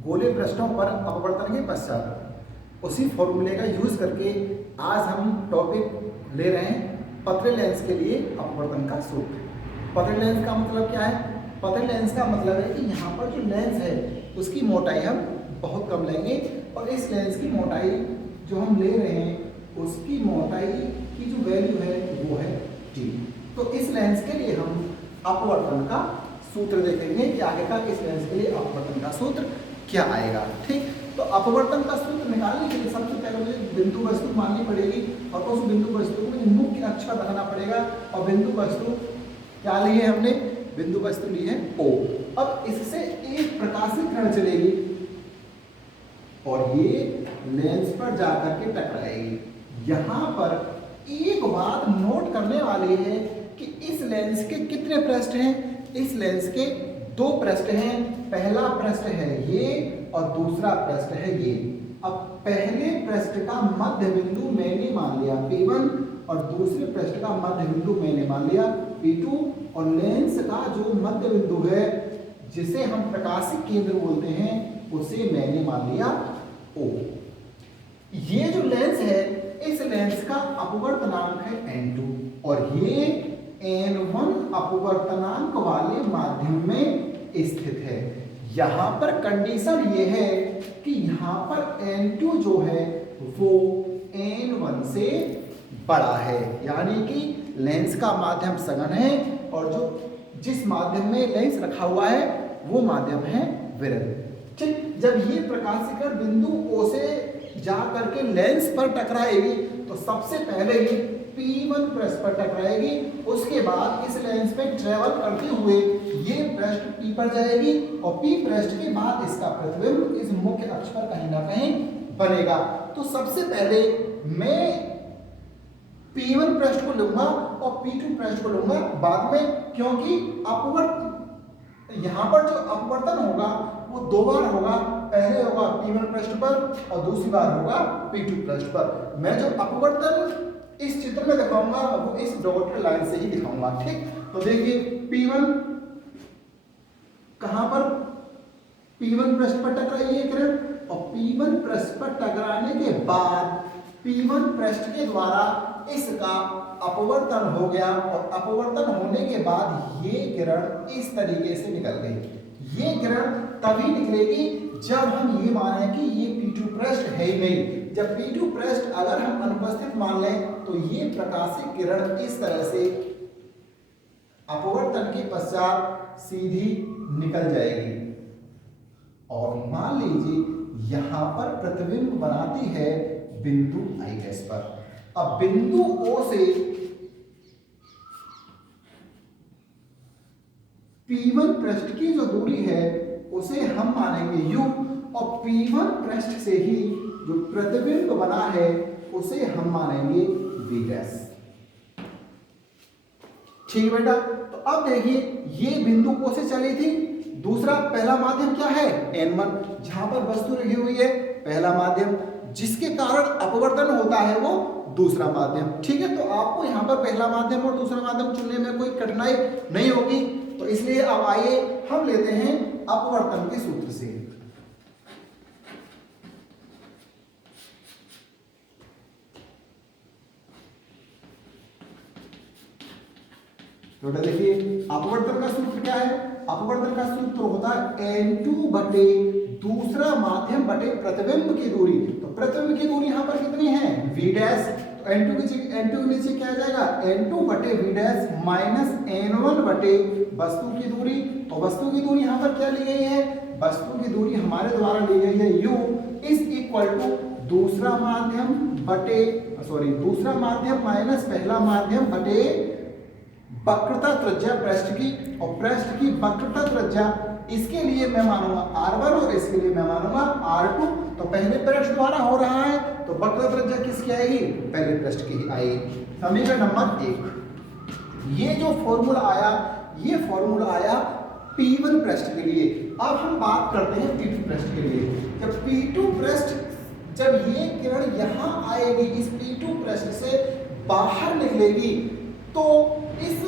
गोले पृष्ठों पर अपवर्तन के पश्चात उसी फॉर्मूले का यूज करके आज हम टॉपिक ले रहे हैं पतले लेंस के लिए अपवर्तन का सूत्र। पतले लेंस का मतलब क्या है? पतले लेंस का मतलब है कि यहाँ पर जो लेंस है उसकी मोटाई हम बहुत कम लेंगे और इस लेंस की मोटाई जो हम ले रहे हैं उसकी मोटाई की जो वैल्यू है वो है t। तो इस लेंस के लिए हम अपवर्तन का सूत्र देखेंगे कि आखिरकार इस लेंस के लिए अपवर्तन का सूत्र क्या आएगा। ठीक, तो अपवर्तन का सूत्र निकालने के लिए सबसे पहले मुझे बिंदु वस्तु माननी पड़ेगी और उस बिंदु वस्तु को मुझे मुख्य अक्ष पर रखना पड़ेगा और बिंदु वस्तु क्या ली है हमने? बिंदु वस्तु ली है O। अब इससे एक प्रकाशित किरण चलेगी और ये लेंस पर जाकर के टकराएगी। यहाँ पर एक बात नोट करने वाली है कि इस लेंस के कितने पृष्ठ हैं? इस लेंस के दो पृष्ठ हैं। पहला पृष्ठ है ये और दूसरा पृष्ठ है ये। अब पहले पृष्ठ का मध्य बिंदु मैंने मान लिया P1 और दूसरे पृष्ठ का मध्य बिंदु मैंने मान लिया P2 और लेंस का जो मध्य बिंदु है जिसे हम प्रकाशिक केंद्र बोलते हैं उसे मैंने मान लिया O। ये जो लेंस है इस लेंस का अपवर्तनांक है n2 और ये n1 अपवर्तनांक वाले माध्यम में स्थित है। यहाँ पर कंडीशन ये है कि यहाँ पर n2 जो है वो n1 से बड़ा है, यानी कि लेंस का माध्यम सघन है और जो जिस माध्यम में लेंस रखा हुआ है वो माध्यम है विरल। ठीक, जब ये प्रकाशिका बिंदु O से जा करके लेंस पर टकराएगी तो सबसे पहले ही P1 पृष्ठ पर टकराएगी, उसके बाद इस लेंस पे ट्रेवल करते हुए ये पृष्ठ P पर जाएगी और P पृष्ठ के बाद इसका प्रतिबिंब इस मुख्य अक्ष पर कहीं ना कहीं बनेगा। तो सबसे पहले मैं P1 पृष्ठ को लूंगा और P2 पृष्ठ को लूंगा बाद में, क्योंकि यहाँ पर जो अपवर्तन होगा वो दो बार होगा। पहले होगा P1 पृष्ठ पर और दूसरी बार होगा P2 पृष्ठ पर। मैं जो अपवर्तन इस चित्र में दिखाऊंगा वो इस डॉटेड लाइन से ही दिखाऊंगा। ठीक, तो देखिए P1 कहां पर? P1 पृष्ठ पर टकराई है किरण और P1 पृष्ठ पर टकराने के बाद P1 पृष्ठ के द्वारा इसका अपवर्तन हो गया और अपवर्तन होने के बाद ये किरण इस तरीके से निकल गई। ये किरण तभी निकलेगी जब हम ये माने कि ये P2 पृष्ठ है ही नहीं। जब P2 पृष्ठ अगर हम अनुपस्थित मान लें तो ये प्रकाशिक किरण इस तरह से अपवर्तन के पश्चात सीधी निकल जाएगी और मान लीजिए यहां पर प्रतिबिंब बनाती है बिंदु I' पर। अब बिंदु O से P1 पृष्ठ की जो दूरी है उसे हम मानेंगे U और P1 पृष्ठ से ही जो प्रतिबिंब बना है उसे हम मानेंगे V'। ठीक बेटा, तो अब देखिए ये बिंदु O से चली थी। दूसरा पहला माध्यम क्या है? n1, जहां पर वस्तु रखी हुई है पहला माध्यम, जिसके कारण अपवर्तन होता है वो दूसरा माध्यम। ठीक है, तो आपको यहाँ पर पहला माध्यम और दूसरा माध्यम चुनने में कोई कठिनाई नहीं होगी। तो इसलिए अब आइए हम लेते हैं अपवर्तन के सूत्र से। तो देखिए अपवर्तन का सूत्र क्या है? अपवर्तन का सूत्र होता है n2 बटे दूसरा माध्यम बटे प्रतिबिंब की दूरी। तो प्रतिबिंब की दूरी यहाँ पर कितनी है? V'। तो n2 के नीचे क्या आ जाएगा? n2 बटे V' माइनस n1 बटे वस्तु की दूरी। तो वस्तु की दूरी यहाँ पर क्या ली गई है? वस्तु की दूरी हमारे द्वारा ली गई है U इज इक्वल टू दूसरा माध्यम माइनस पहला माध्यम बटे वक्रता त्रिज्या पृष्ठ की, और पृष्ठ की वक्रता त्रिज्या इसके लिए मैं मानूंगा R1 और इसके लिए मैं मानूंगा R2। तो पहले पृष्ठ द्वारा हो रहा है तो वक्रता त्रिज्या किसकी आएगी? पहले पृष्ठ की ही आएगी। समीकरण नंबर 1। ये जो फॉर्मूला आया ये फॉर्मूला आया P1 पृष्ठ के लिए। अब हम बात करते हैं P2 पृष्ठ के लिए। जब P2 पृष्ठ जब ये किरण यहां आएगी इस P2 पृष्ठ से बाहर निकलेगी तो इस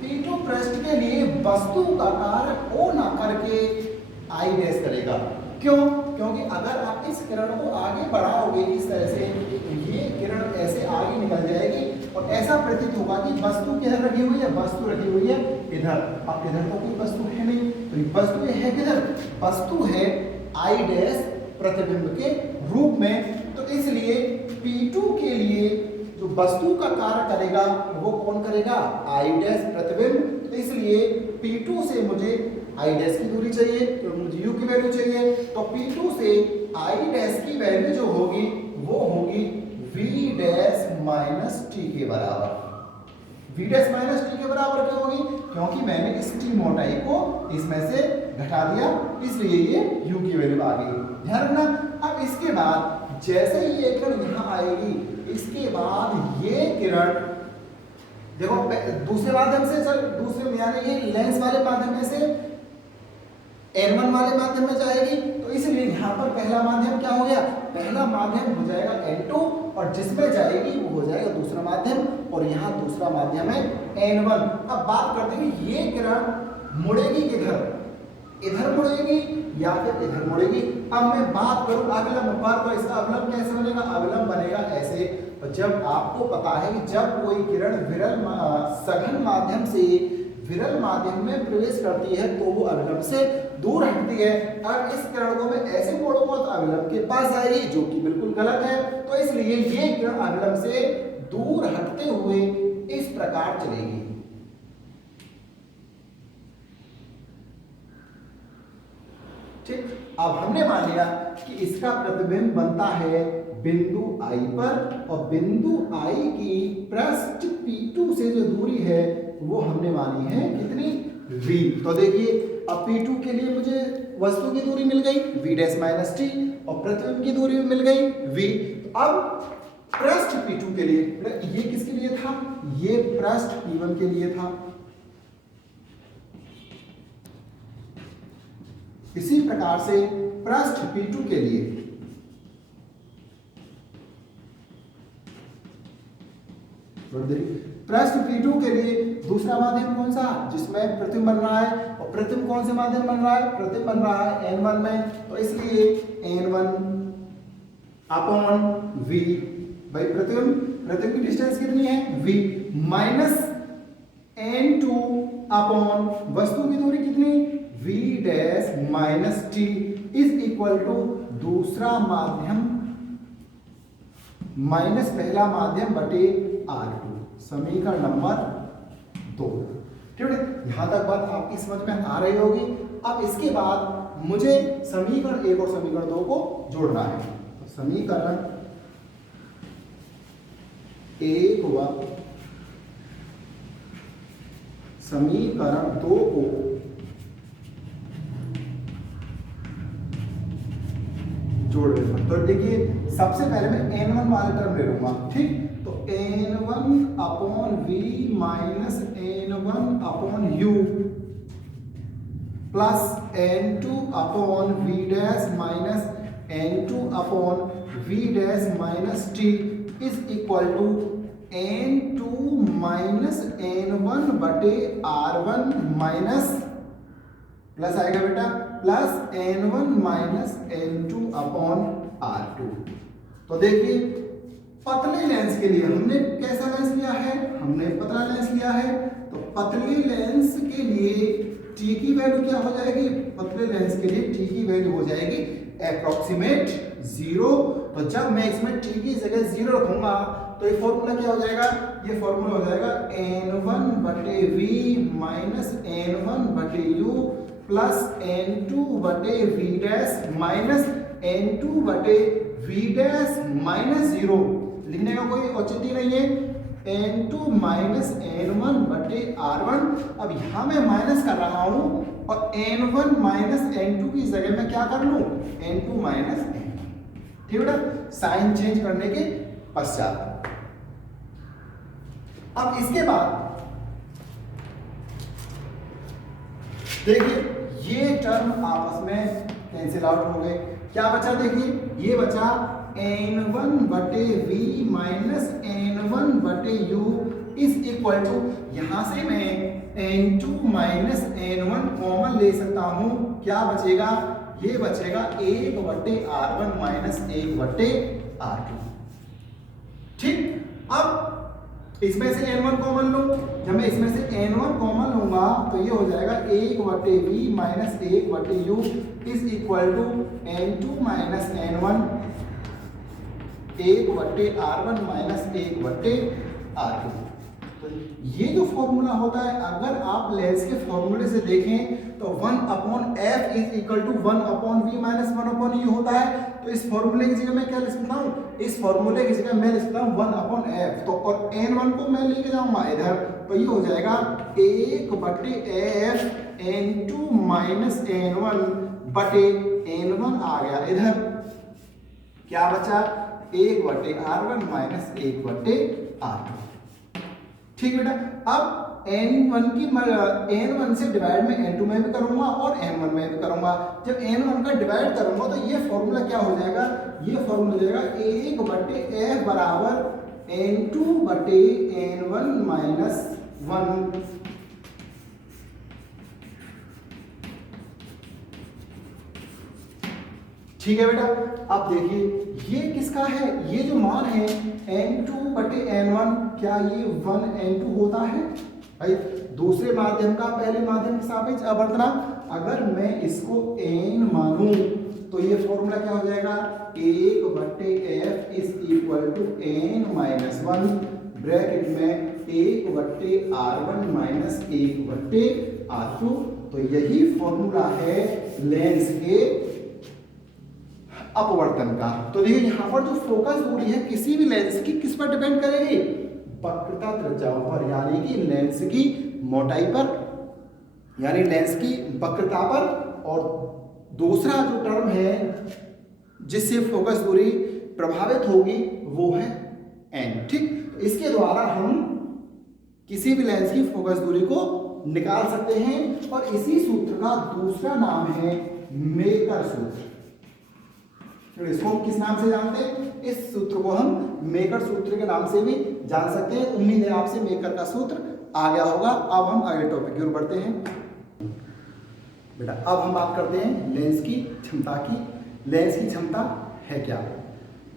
P2 पृष्ठ के लिए वस्तु का कार्य O ना करके I' करेगा। क्यों? क्योंकि अगर आप इस किरण को आगे बढ़ाओगे इस तरह से, ये किरण ऐसे आगे निकल जाएगी और ऐसा प्रतीत होगा कि वस्तु किधर रखी हुई है, वस्तु रखी हुई है इधर। अब इधर तो कोई वस्तु है नहीं, तो वस्तु ये है किधर, वस्तु है आई डैश प्रतिबिंब के रूप में। तो इसलिए P2 के लिए जो वस्तु का कार्य करेगा वो कौन करेगा, आई डैश प्रतिबिंब। तो इसलिए P2 से मुझे आई डैश की दूरी चाहिए, तो मुझे U की वैल्यू चाहिए। तो P2 से आई डैश की वैल्यू जो होगी वो होगी V डैश माइनस टी के बराबर। V डैश माइनस टी के बराबर क्यों होगी, क्योंकि मैंने इस टी मोटाई को इसमें से घटा दिया, इसलिए ये U की वैल्यू आ गई। ध्यान रखना। अब इसके बाद जैसे ही ये किरण यहाँ आएगी, इसके बाद ये किरण देखो दूसरे माध्यम से, सर दूसरे यानी ये लेंस वाले माध्यम में से N1 वाले माध्यम में जाएगी। तो इसलिए यहाँ पर पहला माध्यम क्या हो गया, पहला माध्यम हो जाएगा N2 और जिसमें जाएगी वो हो जाएगा दूसरा माध्यम, और यहाँ दूसरा माध्यम है N1। अब बात करते हैं ये किरण मुड़ेगी किधर, इधर मुड़ेगी या फिर इधर मुड़ेगी। अब मैं बात करूं अविलंब पर, तो इसका अविलंब कैसे बनेगा, अविलंब बनेगा ऐसे। और जब आपको पता है कि जब कोई किरण विरल सघन माध्यम से विरल माध्यम में प्रवेश करती है तो वो अविलंब से दूर हटती है। अब इस किरण को मैं ऐसे मोड़ूंगा तो अविलंब के पास आएगी, जो कि बिल्कुल गलत है। तो इसलिए ये किरण अविलंब से दूर हटते हुए इस प्रकार चलेगी। ठीक, अब हमने मान लिया कि इसका प्रतिबिंब बनता है बिंदु I पर, और बिंदु I की पृष्ठ P2 से जो दूरी है वो हमने मानी है कितनी, V। तो देखिए अब P2 के लिए मुझे वस्तु की दूरी मिल गई V डैश माइनस टी, और प्रतिबिंब की दूरी मिल गई V। अब पृष्ठ P2 के लिए, ये किसके लिए था, ये पृष्ठ P1 के लिए था। इसी प्रकार से पृष्ठ P2 के लिए पृष्ठ P2 के लिए दूसरा माध्यम कौन सा, जिसमें प्रतिबिंब बन रहा है, और प्रतिबिंब कौन से माध्यम बन रहा है, प्रतिबिंब बन रहा है N1 में। तो इसलिए N1 अपॉन V, भाई प्रतिबिंब की डिस्टेंस कितनी है V, माइनस N2 अपॉन वस्तु की दूरी कितनी V dash minus T is equal to दूसरा माध्यम माइनस पहला माध्यम बटे R2, समीकरण नंबर 2। ठीक है, यहां तक बात आपकी समझ में आ रही होगी। अब इसके बाद मुझे समीकरण 1 और समीकरण 2 को जोड़ना है। तो समीकरण 1 व समीकरण 2 को जोड़ देना। तो देखिए सबसे पहले मैं N1 वाले टर्म ले लूंगा। ठीक, तो N1 upon V minus N1 upon U plus N2 upon V dash minus N2 upon V dash minus T is equal to N2 minus N1 बटे R1 माइनस प्लस आएगा बेटा plus N1 minus N2 upon R2। तो देखिए पतले lens के लिए हमने कैसा लेंस लिया है, हमने पतला लेंस लिया है। तो पतले लेंस के लिए T की वैल्यू क्या हो जाएगी, पतले लेंस के लिए T की वैल्यू हो जाएगी अप्रोक्सीमेट 0। तो जब मैं इसमें T की जगह 0 रखूंगा तो ये फॉर्मूला क्या हो जाएगा, ये फॉर्मूला हो जाएगा N1 बटे V माइनस N1 बटे U प्लस N2 बटे V डैश माइनस N2 बटे V डैश माइनस 0। लिखने का कोई औचित्य नहीं है। N2 माइनस N1 बटे R1। अब यहाँ मैं माइनस कर रहा हूँ और N1 माइनस N2 की जगह में क्या कर लूँ, N2 माइनस N1। ठीक है, साइन चेंज करने के पश्चात। अब इसके बाद देखिए ये टर्म आपस में कैंसिल आउट हो गए। क्या बचा, देखिए ये बचा N1 बटे V माइनस N1 बटे U इज इक्वल टू, यहां से मैं N2 माइनस N1 कॉमन ले सकता हूं। क्या बचेगा, ये बचेगा 1/R1 माइनस 1/R2। ठीक, अब इसमें से n1 कॉमन लो। जब मैं इसमें से n1 कॉमन लूंगा तो ये हो जाएगा 1/v minus 1/u is equal to n2 minus n1 1/R1 minus 1/R2। तो ये जो फॉर्मूला होता है, अगर आप लेंस के फॉर्मूले से देखें तो 1/f is equal to 1/v minus 1/u होता है। तो इस फॉर्मूले की जगह मैं क्या लिख सकता हूँ, इस फॉर्मूले की जगह मैं लिख सकता हूँ 1/f। तो और n1 को मैं लेके जाऊंगा इधर, तो ये हो जाएगा 1/f n2 माइनस n1 बटे n1 आ गया इधर, क्या बचा 1/R1 माइनस 1/R2। ठीक बेटा, अब n1 से डिवाइड में n2 में भी करूंगा और n1 में भी करूंगा। जब n1 का डिवाइड करूंगा तो ये फॉर्मूला क्या हो जाएगा, ये फॉर्मूला हो जाएगा 1/f बराबर n2 बटे n1 माइनस 1। ठीक है बेटा, अब देखिए ये किसका है, ये जो मान है n2 बटे n1, क्या ये 1n2 होता है भाई? दूसरे माध्यम का पहले माध्यम के सापेक्ष अपवर्तनांक, अगर मैं इसको n मानूं तो ये फॉर्मूला क्या हो जाएगा 1/f is equal to n minus 1 bracket में 1/R1 माइनस 1/R2। तो यही फॉर्मूला है लेंस के अपवर्तन का। तो देखिए यहाँ पर जो फोकस दूरी है किसी भी लेंस की किस पर डिपेंड करेगी, वक्रता त्रिज्याओं पर, यानी कि लेंस की मोटाई पर, यानी लेंस की वक्रता पर। और दूसरा जो टर्म है जिससे फोकस दूरी प्रभावित होगी वो है n। ठीक, तो इसके द्वारा हम किसी भी लेंस की फोकस दूरी को निकाल सकते हैं। और इसी सूत्र का दूसरा नाम है मेकर सूत्र। इसको हम किस नाम से जानते हैं, इस सूत्र को हम मेकर सूत्र के नाम से भी जान सकते हैं। उम्मीद है आपसे मेकर का सूत्र आ गया होगा। अब हम अगले टॉपिक की ओर बढ़ते हैं बेटा। अब हम बात करते हैं लेंस की क्षमता की। लेंस की क्षमता है क्या?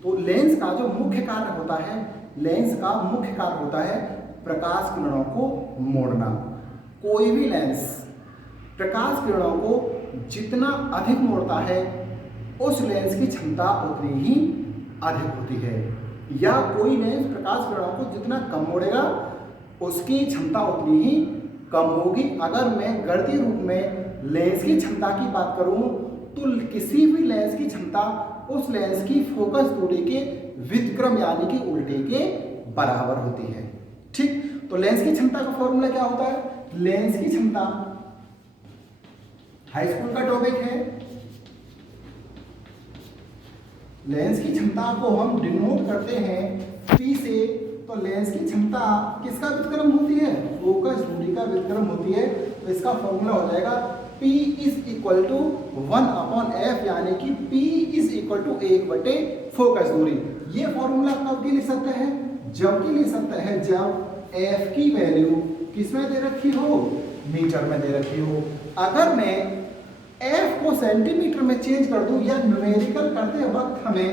तो लेंस का जो मुख्य कार्य होता है, लेंस का मुख्य कार्य होता है प्रकाश किरणों को मोड़ना। कोई भी लेंस प्रकाश किरणों को जितना अधिक मोड़ता है उस लेंस की क्षमता उतनी ही अधिक होती है। या कोई लेंस प्रकाश किरणों को जितना कम मोड़ेगा उसकी क्षमता उतनी ही कम होगी। अगर मैं गणितीय रूप में लेंस की क्षमता की बात करूं तो किसी भी लेंस की क्षमता उस लेंस की फोकस दूरी के व्युत्क्रम यानी कि उल्टे के बराबर होती है। ठीक, तो लेंस की क्षमता का फॉर्मूला क्या होता है? लेंस की क्षमता हाई स्कूल का टॉपिक है। लेंस की क्षमता को हम डिनोट करते हैं P से। तो लेंस की क्षमता किसका व्युत्क्रम होती है? फोकस दूरी का व्युत्क्रम होती है। तो इसका फॉर्मूला हो जाएगा P is equal to 1/f, यानी कि P is equal to 1 focus दूरी। ये फॉर्मूला कब की लिख सकते हैं? जब की लिख सकते हैं जब f की वैल्यू किस में दे रखी हो? मीटर में दे रखी हो। अगर मैं f को सेंटीमीटर में चेंज कर दूं या न्यूमेरिकल करते वक्त हमें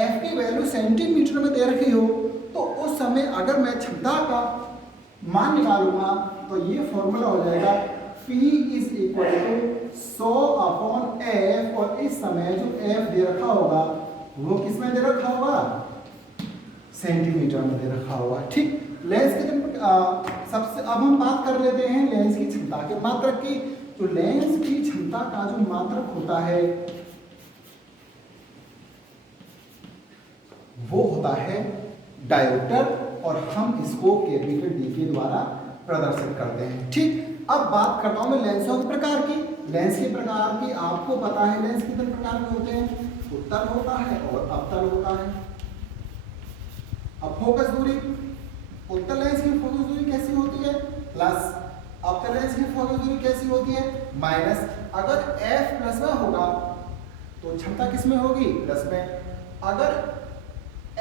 f की वैल्यू सेंटीमीटर में दे रखी हो तो उस समय अगर मैं क्षमता का मान निकालूंगा तो ये फॉर्मूला हो जाएगा P is equal to 100/f। और इस समय जो f दे रखा होगा वो किस में दे रखा होगा? सेंटीमीटर में दे रखा होगा। ठीक, लेंस के सबसे अब हम बात कर लेते हैं लेंस की क्षमता के मात्रक की। तो लेंस की क्षमता का जो मात्रक होता है वो होता है डायोप्टर, और हम इसको कैपिटल D के द्वारा प्रदर्शित करते हैं। ठीक, अब बात करता हूं मैं लेंसों के प्रकार की। लेंस के प्रकार की आपको पता है लेंस कितने प्रकार के होते हैं? उत्तल होता है और अवतल होता है। अब फोकस दूरी, उत्तल लेंस की फोकस दूरी कैसी होती है? प्लस। अवतल लेंस की फोकस दूरी कैसी होती है? माइनस। अगर f प्लस में होगा तो क्षमता किस में होगी? प्लस में। अगर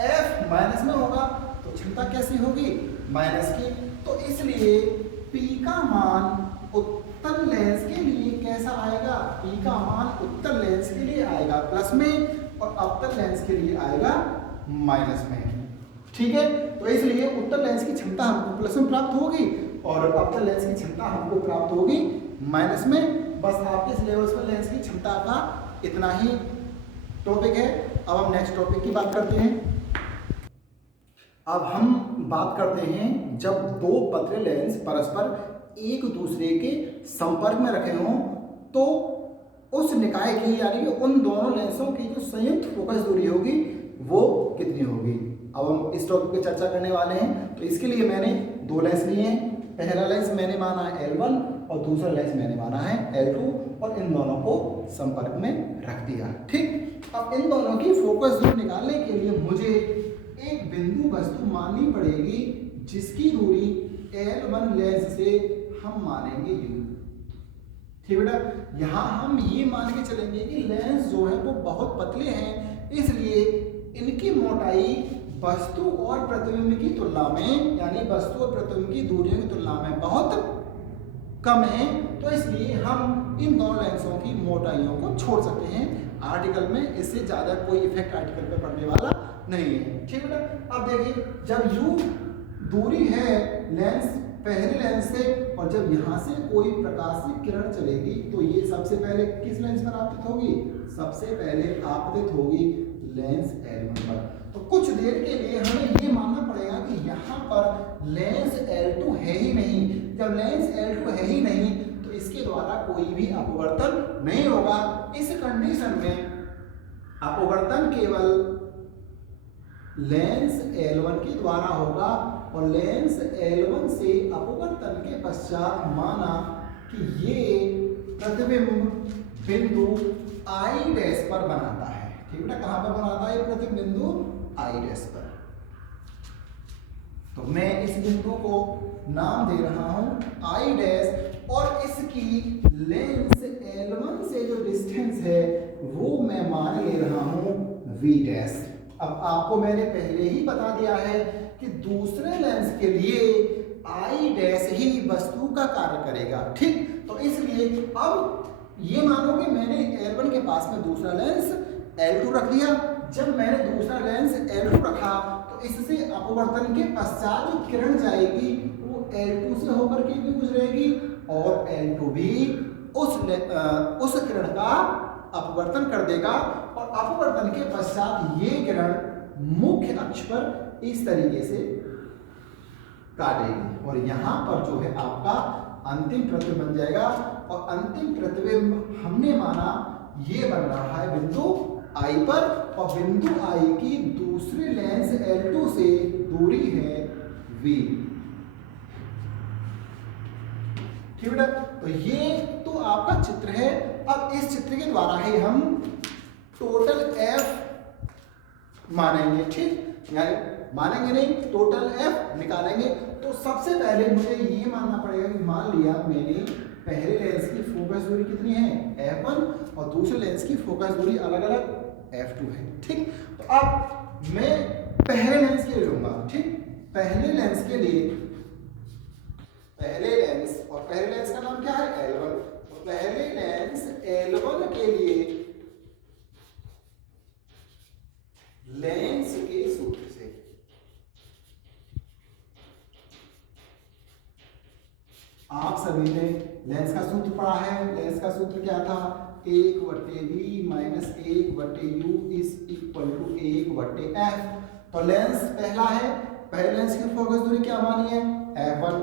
f माइनस में होगा तो क्षमता कैसी होगी? माइनस की। तो इसलिए P का मान उत्तल लेंस के लिए कैसा आएगा, P का मान उत्तल लेंस के लिए आएगा प्लस में और अवतल लेंस के लिए आएगा माइनस में। ठीक है, तो इसलिए उत्तल लेंस की क्षमता हमको प्लस में प्राप्त होगी और अवतल लेंस की क्षमता हमको प्राप्त होगी माइनस में। बस आपके सिलेबस में लेंस की क्षमता का इतना ही टॉपिक है। अब हम नेक्स्ट टॉपिक की बात करते हैं। अब हम बात करते हैं जब दो पतले लेंस परस्पर एक दूसरे के संपर्क में रखे हों तो उस निकाय की यानी कि उन दोनों लेंसों की जो संयुक्त फोकस दूरी होगी वो कितनी होगी। अब हम इस टॉपिक पे चर्चा करने वाले हैं। तो इसके लिए मैंने दो लेंस लिए हैं। पहला लेंस मैंने माना है L1 और दूसरा लेंस मैंने माना है L2 और इन दोनों को संपर्क में रख दिया। ठीक, अब इन दोनों की फोकस दूरी निकालने के लिए मुझे एक बिंदु वस्तु माननी पड़ेगी जिसकी दूरी L1 लेंस से हम मानेंगे U। ठीक बेटा, यहाँ हम ये मान के चलेंगे कि लेंस जो है वो बहुत पतले हैं, इसलिए इनकी मोटाई वस्तु और प्रतिबिंब की तुलना में यानी वस्तु और प्रतिबिंब की दूरियों की तुलना में बहुत कम है। तो इसलिए हम इन दोनों लेंसों की मोटाइयों को छोड़ सकते हैं आर्टिकल में। इससे ज़्यादा कोई इफेक्ट आर्टिकल पे पड़ने वाला नहीं है। ठीक है बेटा, अब देखिए जब U दूरी है लेंस पहले लेंस से और जब यहाँ से कोई प्रकाशित किरण चलेगी तो ये सबसे पहले किस लेंस पर आपतित होगी, सबसे पहले आपतित होगी लेंस L1 पर। तो कुछ देर के लिए हमें ये मानना पड़ेगा कि यहाँ पर लेंस L2 है ही नहीं। जब लेंस L2 है ही नहीं तो इसके द्वारा कोई भी अपवर्तन नहीं होगा। इस कंडीशन में अपवर्तन केवल लेंस L1 के द्वारा होगा और लेंस L1 से अपवर्तन के पश्चात माना कि ये प्रतिबिंब बिंदु I डैश पर बनाता है। ठीक है, कहां पर बनाता है प्रतिबिंब बिंदु I डैश पर। तो मैं इस बिंदु को नाम दे रहा हूं I डैश और इसकी लेंस L1 से जो डिस्टेंस है वो मैं मान ले रहा हूं V डैश। अब आपको मैंने पहले ही बता दिया है कि दूसरे लेंस के लिए I डैश ही वस्तु का कार्य करेगा। ठीक, तो इसलिए अब ये मानो कि मैंने L1 के पास में दूसरा लेंस L2 रख दिया। जब मैंने दूसरा लेंस L2 रखा तो इससे अपवर्तन के पश्चात जो किरण जाएगी वो L2 से होकर के भी गुजरेगी और L2 भी उस किरण का अपवर्तन कर देगा और अपवर्तन के पश्चात ये किरण मुख्य अक्ष पर इस तरीके से काटेगी और यहाँ पर जो है आपका अंतिम प्रतिबिंब बन जाएगा। और अंतिम प्रतिबिंब हमने माना ये बन रहा है बिंदु I पर और बिंदु I की दूसरे लेंस L2 से दूरी है V। ठीक है, तो ये तो आपका चित्र है। अब इस चित्र के द्वारा ही हम टोटल F मानेंगे। ठीक, यानी मानेंगे नहीं, टोटल F निकालेंगे। तो सबसे पहले मुझे ये मानना पड़ेगा कि मान लिया मैंने पहले लेंस की फोकस दूरी कितनी है F1 और दूसरे लेंस की फोकस दूरी अलग अलग F2 है। ठीक, तो अब मैं पहले लेंस के लिए लूंगा। ठीक, पहले लेंस के लिए पहले लेंस और पहले लेंस का नाम क्या है L1। तो पहले लेंस L1 के लिए लेंस के सूत्र से आप सभी ने लेंस का सूत्र पढ़ा है। लेंस का सूत्र क्या था, 1/v minus 1/u is equal to 1/f। तो लेंस पहला है, पहले लेंस की फोकस दूरी क्या मानी है F1।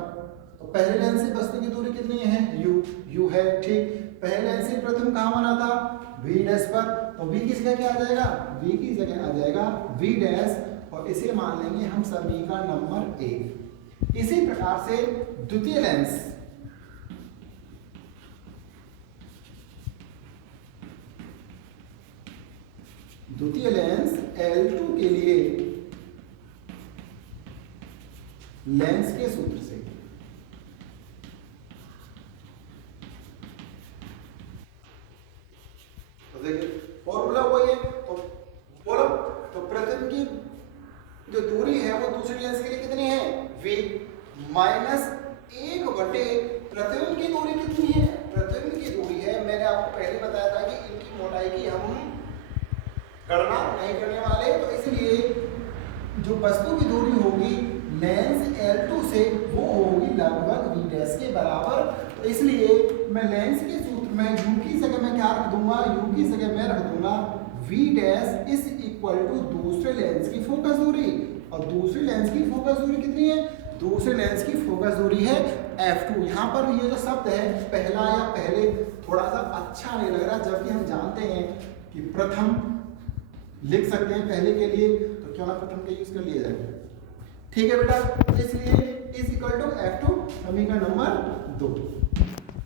तो पहले लेंस से वस्तु की दूरी कितनी है u है। ठीक, पहले लेंस से प्रथम कहाँ माना था V डैश पर। तो V किस जगह आ जाएगा, V की जगह आ जाएगा V डैश और इसे मान लेंगे हम समीकरण नंबर 1। इसी प्रकार से द्वितीय लेंस L2 के लिए लेंस के सूत्र से तो देखिए फॉर्मूला वही है। तो बोलो तो प्रतिबिंब की जो दूरी है वो दूसरे लेंस के लिए कितनी है V माइनस 1/, प्रतिबिंब की दूरी कितनी है? प्रतिबिंब की दूरी है, मैंने आपको पहले बताया था कि इनकी मोटाई की हम गणना नहीं करने वाले, तो इसलिए जो वस्तु की दूरी होगी लेंस L2 से वो होगी लगभग v डैश के बराबर। तो इसलिए मैं लेंस के सूत्र में u की जगह मैं क्या रख दूंगा, u की जगह मैं रख दूंगा v dash is equal to दूसरे लेंस की फोकस दूरी। और दूसरे लेंस की फोकस दूरी कितनी है? दूसरे लेंस की फोकस दूरी है f2। यहाँ पर ये जो शब्द है पहला या पहले थोड़ा सा अच्छा नहीं लग रहा, जबकि हम जानते हैं कि प्रथम लिख सकते हैं पहले के लिए, तो क्यों ना प्रथम का यूज कर लिया जाए। ठीक है बेटा, तो इसलिए इज इक्वल टू f2 समीकरण नंबर 2।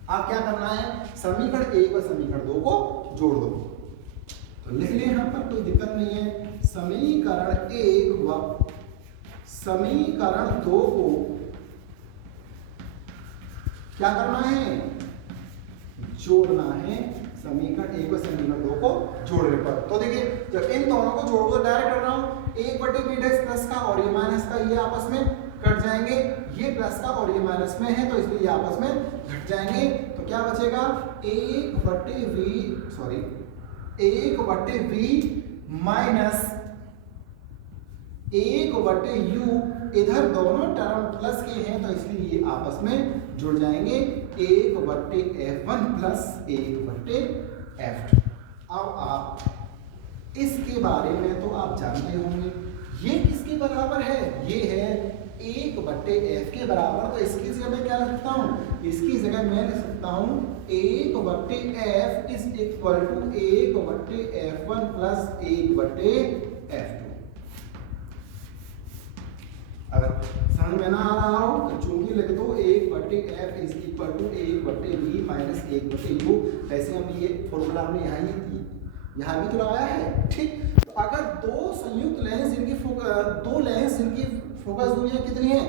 आप क्या करना है, समीकरण 1 और समीकरण 2 को जोड़ दो। तो लिख लिए, यहाँ पर कोई दिक्कत नहीं है। समीकरण 1 व समीकरण 2 को क्या करना है, जोड़ना है। समीकरण 1 और समीकरण 2 को जोड़ने पर तो देखिए, जब इन दोनों को जोड़ दो, डायरेक्ट कर रहा हूं, 1/b डैश प्लस का और ये माइनस का ये आपस में कट जाएंगे, ये प्लस का और ये माइनस में है तो इसलिए ये आपस में घट जाएंगे। तो क्या बचेगा, 1/v माइनस 1/u, इधर दोनों टर्म प्लस के हैं तो इसलिए ये आपस में जुड़ जाएंगे, 1/f1 प्लस 1/f2। अब आप इसके बारे में तो आप जानते होंगे, ये किसके बराबर है, ये है 1/f के बराबर। तो इसकी जगह मैं क्या लिख सकता हूँ, इसकी जगह मैं लिख सकता हूँ 1/f is equal to 1/f1 plus 1/f2। अगर समझ में ना आ रहा हो तो चूंकि लिख दो 1/f is equal to 1/v minus 1/u। ऐसे हम ये फॉर्मूला हमने यहाँ भी तो लगाया है। ठीक, तो अगर दो संयुक्त लेंस जिनकी दो लेंस जिनकी फोकस दूरियां कितनी है,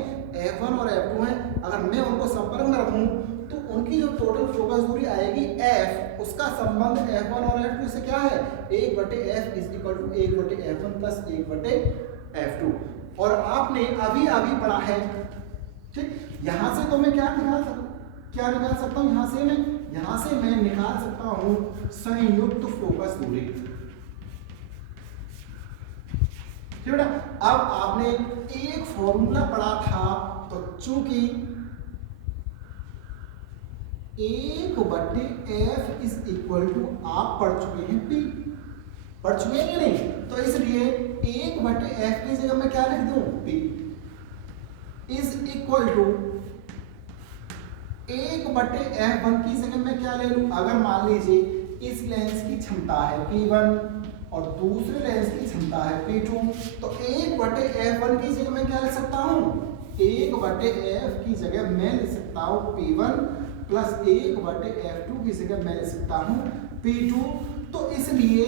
f1 और f2 हैं, अगर मैं उनको संपर्क में रखूं तो उनकी जो टोटल फोकस दूरी आएगी f, उसका संबंध f1 और f2 से क्या है, 1/f is equal to 1/f1 plus 1/f2। और आपने अभी पढ़ा है। ठीक, यहां से तो मैं क्या निकाल सकता हूं, यहां से मैं निकाल सकता हूं संयुक्त फोकस दूरी। ठीक बेटा, अब आपने एक फॉर्मूला पढ़ा था, तो चूंकि 1/f इज इक्वल टू, आप पढ़ चुके हैं p, पढ़ चुके हैं नहीं, तो इसलिए 1/f की जगह मैं क्या लिख दूं, p is equal to 1/f1 की जगह मैं क्या ले लूं, अगर मान लीजिए इस लेंस की क्षमता है p1 और दूसरे लेंस की क्षमता है p2, तो 1/f1 की जगह मैं क्या लिख सकता हूं, 1/f की जगह मैं लिख सकता हूं p1 प्लस 1/f2 की जगह मैं लिख सकता हूं p2। तो इसलिए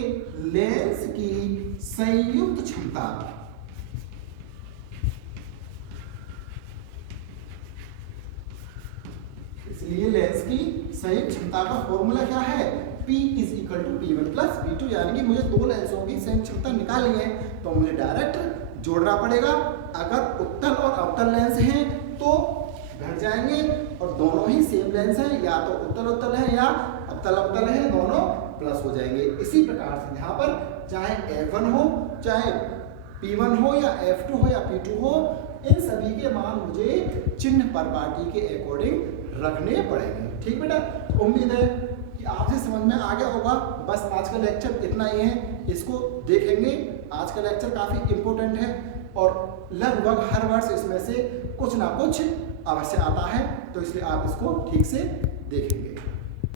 लेंस की संयुक्त क्षमता, इसलिए लेंस की संयुक्त क्षमता का फॉर्मूला क्या है, P is equal to P1 plus P2। यानी कि मुझे दो लेंसों की संयुक्त क्षमता निकालनी है तो मुझे डायरेक्ट जोड़ना पड़ेगा। अगर उत्तल और अवतल लेंस हैं तो घट जाएंगे, और दोनों ही सेम लेंस हैं, या तो उत्तल है या अवतल है, दोनों प्लस हो जाएंगे। इसी प्रकार से यहाँ पर चाहे f1 हो, चाहे p1 हो, या f2 हो, या p2 हो, इन सभी के मान मुझे चिन्ह परपाटी के अकॉर्डिंग रखने पड़ेंगे। ठीक बेटा, उम्मीद है कि आपसे समझ में आ गया होगा। बस आज का लेक्चर इतना ही है, इसको देखेंगे। आज का लेक्चर काफ़ी इम्पोर्टेंट है और लगभग हर वर्ष इसमें से कुछ ना कुछ अवश्य आता है, तो इसलिए आप इसको ठीक से देखेंगे।